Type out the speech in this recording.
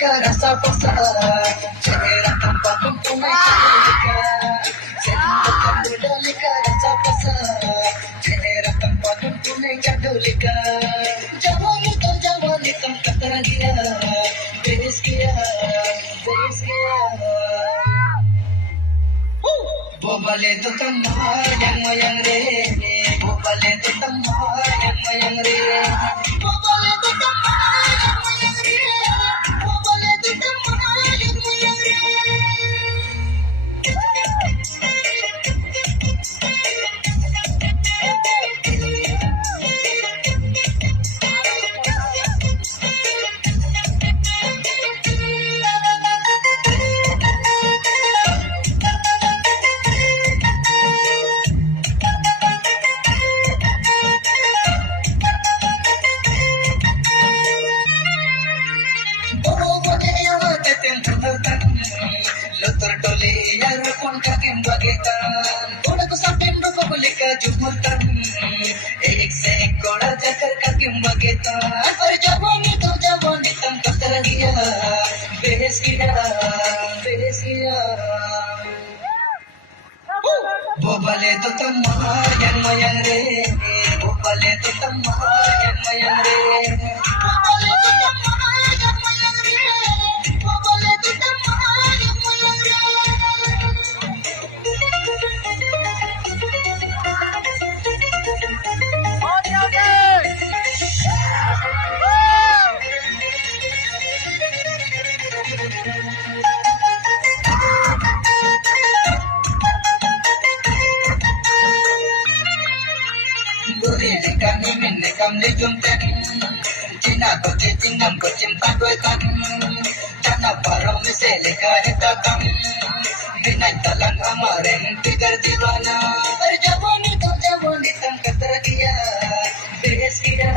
ka rasa-rasa, chehra tampak tunai kadulika. Sendok kadulika rasa-rasa, chehra tampak tunai kadulika. Jawani tam katara gaya, beres gaya, beres gaya. Bobale to tamma yang re, bobale to tamma yang re, bobale to tamma yang re, bobale to tamma yang re. Lutur tole yar pon kakem bagetan thoda ko sapem ro public jumurtan ek se ek koda jakar kakem bagetan par jawani tam katar giya beres giya bobale to tamma yang re bobale to tamma yang re bobale to tamma yang re bobale to tamma yang re. Duri kami minne kamle jumten Cina ko cinam ko cinta ko kan Jana parong se leka hita kam Binay talang amaren tigar divana Par jawani tam katar giya Beres giya